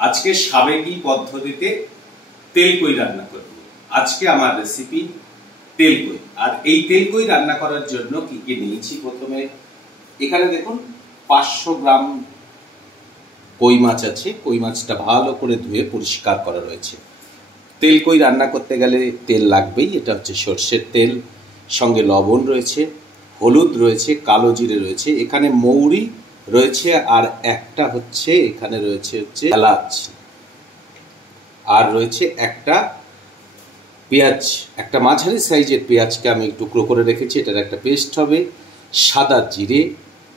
আজকে সাবেকি পদ্ধতিতে তেলকই রান্না করব। আজকে আমার রেসিপি তেলকই। আর এই তেলকই রান্না করার জন্য কি কি নিয়েছি, প্রথমে এখানে দেখুন 500 গ্রাম কই মাছ আছে। কই মাছটা ভালো করে ধুয়ে পরিষ্কার করা রয়েছে। তেলকই রান্না করতে গেলে তেল লাগবেই, এটা হচ্ছে সর্ষের তেল, সঙ্গে লবণ রয়েছে, হলুদ রয়েছে, কালো জিরে রয়েছে, এখানে মৌরি রয়েছে, আর একটা হচ্ছে এখানে রয়েছে এলাচ, আর রয়েছে একটা পেঁয়াজ, একটা মাঝারি সাইজের পেঁয়াজকে আমি টুকরো করে রেখেছি, এটার একটা পেস্ট হবে, সাদা জিরে,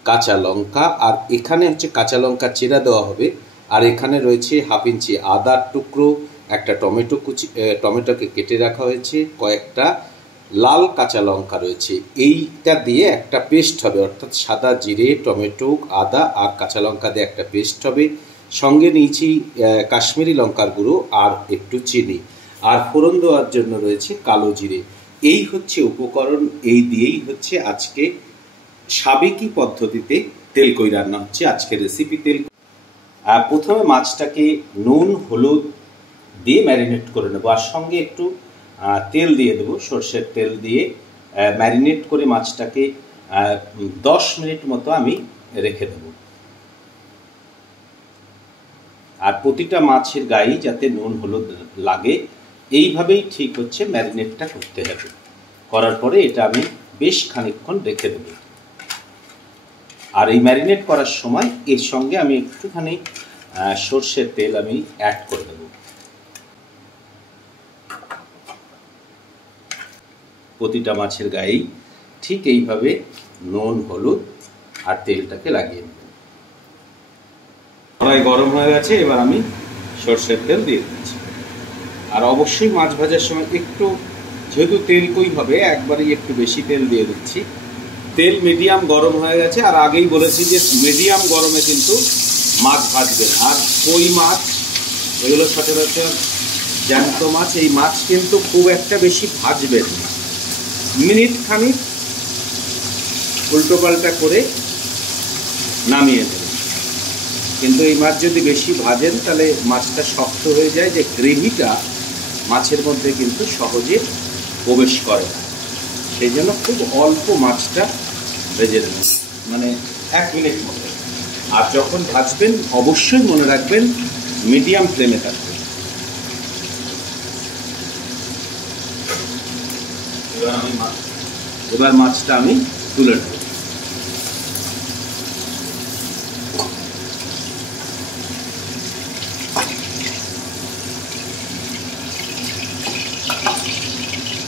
কাঁচা লঙ্কা, আর এখানে হচ্ছে কাঁচা লঙ্কা চেরা দেওয়া হবে, আর এখানে রয়েছে হাফ ইঞ্চি আদার টুকরো, একটা টমেটোকে কেটে রাখা হয়েছে, কয়েকটা লাল কাঁচা লঙ্কা রয়েছে। এইটা দিয়ে একটা পেস্ট হবে, অর্থাৎ সাদা জিরে, টমেটো, আদা আর কাঁচা লঙ্কা দিয়ে একটা পেস্ট হবে। সঙ্গে নিয়েছি কাশ্মীরি লঙ্কার গুঁড়ো আর একটু চিনি, আর ফোড়ন দেওয়ার জন্য রয়েছে কালো জিরে। এই হচ্ছে উপকরণ, এই দিয়েই হচ্ছে আজকে সাবেকি পদ্ধতিতে তেলকই রান্না হচ্ছে আজকের রেসিপি তেল। প্রথমে মাছটাকে নুন হলুদ দিয়ে ম্যারিনেট করে নেবো, আর সঙ্গে একটু তেল দিয়ে দেবো, সর্ষের তেল দিয়ে ম্যারিনেট করে মাছটাকে 10 মিনিট মতো আমি রেখে দেব। আর প্রতিটা মাছের গায়ে যাতে নুন হলুদ লাগে, এইভাবেই ঠিক হচ্ছে ম্যারিনেটটা করতে হবে। করার পরে এটা আমি বেশ খানিকক্ষণ রেখে দেব। আর এই ম্যারিনেট করার সময় এর সঙ্গে আমি একটুখানি সর্ষের তেল আমি অ্যাড করে দেব। প্রতিটা মাছের গায়েই ঠিক এইভাবে নুন হলুদ আর তেলটাকে লাগিয়ে নেব। কড়াই গরম হয়ে গেছে, এবার আমি সর্ষের তেল দিয়ে দিচ্ছি। আর অবশ্যই মাছ ভাজার সময় একটু, যেহেতু তেলকই হবে, একবারেই একটু বেশি তেল দিয়ে দিচ্ছি। তেল মিডিয়াম গরম হয়ে গেছে, আর আগেই বলেছি যে মিডিয়াম গরমে কিন্তু মাছ ভাজবেন। আর কই মাছ এগুলো সচরাচর জ্যান্ত মাছ, এই মাছ কিন্তু খুব একটা বেশি ভাজবেন না, মিনিট খানিক উল্টো পাল্টা করে নামিয়ে দেবেন। কিন্তু এই মাছ যদি বেশি ভাজেন তাহলে মাছটা শক্ত হয়ে যায়, যে গ্রেভিটা মাছের মধ্যে কিন্তু সহজে প্রবেশ করে না। সেই জন্য খুব অল্প মাছটা ভেজে নেবেন, মানে 1 মিনিট মতো। আর যখন ভাজবেন অবশ্যই মনে রাখবেন মিডিয়াম ফ্লেমে থাকবে। এবার মাছটা আমি তুলে নেব।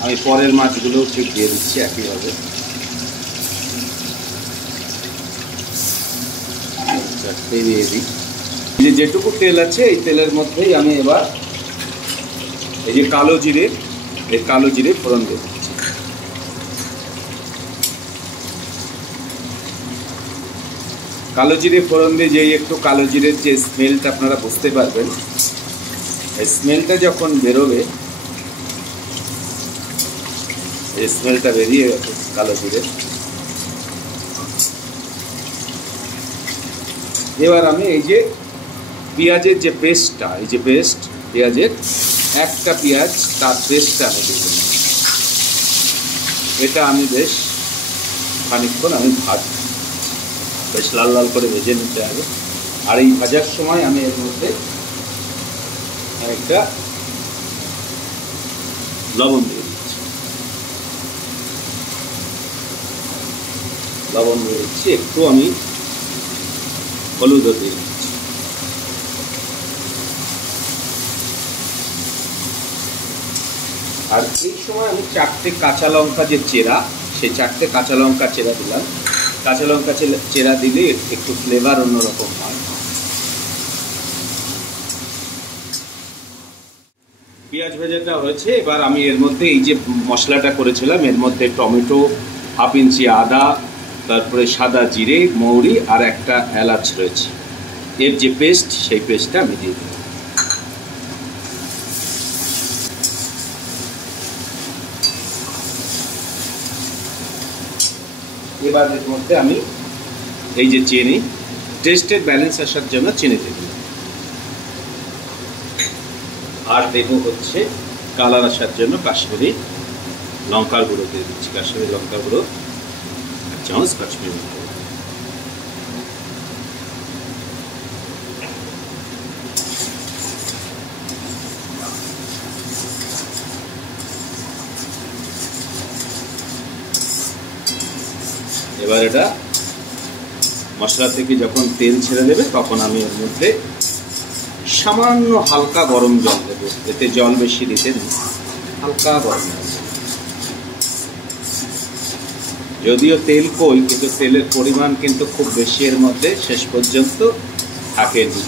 আমি পরের মাছগুলোও ঠিক দিয়ে দিচ্ছি একইভাবে। দিয়ে দিই, যেটুকু তেল আছে এই তেলের মধ্যেই আমি এবার এই যে কালো জিরে ফোড়ন দিয়ে দিচ্ছি। কালো জিরে ফোড়ন দিয়ে যেই একটু কালো জিরের যে স্মেলটা আপনারা বুঝতে পারবেন, এই স্মেলটা যখন বেরোবে, এই স্মেলটা বেরিয়ে গেছে কালো জিরে, এবার আমি এই যে পেঁয়াজের যে পেস্টটা, এই যে পেস্ট পেঁয়াজের, একটা পেঁয়াজ তার পেস্টটা আমি দিয়ে দেব। এটা আমি বেশ খানিকক্ষণ আমি ভাজব, বেশ লাল লাল করে ভেজে নিতে হবে। আর এই ভাজার সময় আমি এর মধ্যে একটা লবণ দিয়ে দিচ্ছি, একটু আমি হলুদও দিয়ে দিচ্ছি। আর এই সময় আমি 4টে কাঁচা লঙ্কা যে চেরা, সেই 4টে কাঁচা লঙ্কা চেরা দিলাম। কাঁচা লঙ্কা চেরা দিলে একটু ফ্লেভার অন্যরকম হয়। পেঁয়াজ ভাজাটা হয়েছে, এবার আমি এর মধ্যে এই যে মশলাটা করেছিলাম, এর মধ্যে টমেটো, হাফ ইঞ্চি আদা, তারপরে সাদা জিরে, মৌরি আর একটা এলাচ রয়েছে, এর যে পেস্ট, সেই পেস্টটা আমি দিয়ে দিই। এবার এর মধ্যে আমি এই যে চিনি, টেস্টের ব্যালেন্স আসার জন্য চিনি দিই। আর দেব হচ্ছে কালার আসার জন্য কাশ্মীরি লঙ্কার গুঁড়ো দিয়ে দিচ্ছি। কাশ্মীরি লঙ্কার গুঁড়ো 1 চামচ কাশ্মীরি লঙ্কা। এবার এটা মশলা থেকে যখন তেল ছেড়ে দেবে তখন আমি এর মধ্যে সামান্য হালকা গরম জল দেবো, এতে জল বেশি দিতে নেই, হালকা গরম জল। যদিও তেল কই, কিন্তু তেলের পরিমাণ কিন্তু খুব বেশি এর মধ্যে শেষ পর্যন্ত থাকেনি।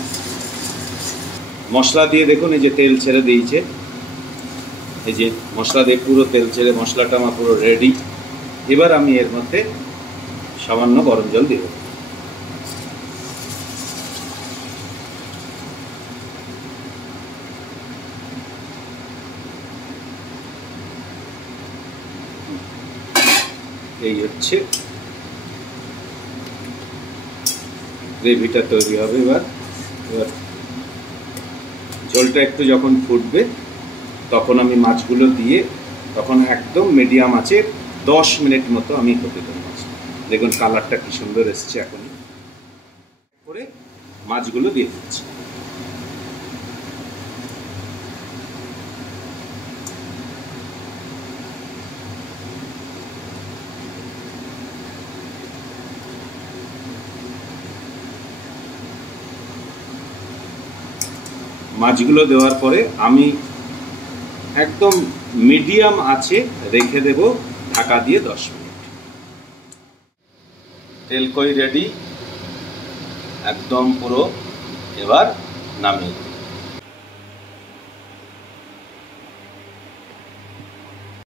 মশলা দিয়ে দেখুন এই যে তেল ছেড়ে দিয়েছে, এই যে মশলা দিয়ে পুরো তেল ছেড়ে মশলাটা আমার পুরো রেডি। এবার আমি এর মধ্যে সামান্য গরম জল দিব। এই হচ্ছে গ্রেভিটা তৈরি হবে। এবার ঝোলটা একটু যখন ফুটবে তখন আমি মাছগুলো দিয়ে তখন একদম মিডিয়াম আছে 10 মিনিট মতো আমি হতে দেবো। দেখুন কালারটা কি সুন্দর এসছে। এখন করে মাছগুলো দিয়ে দিচ্ছি। মাছগুলো দেওয়ার পরে আমি একদম মিডিয়াম আছে রেখে দেব ঢাকা দিয়ে 10 মিনিট। তেল কই রেডি একদম পুরো। এবার নামিয়ে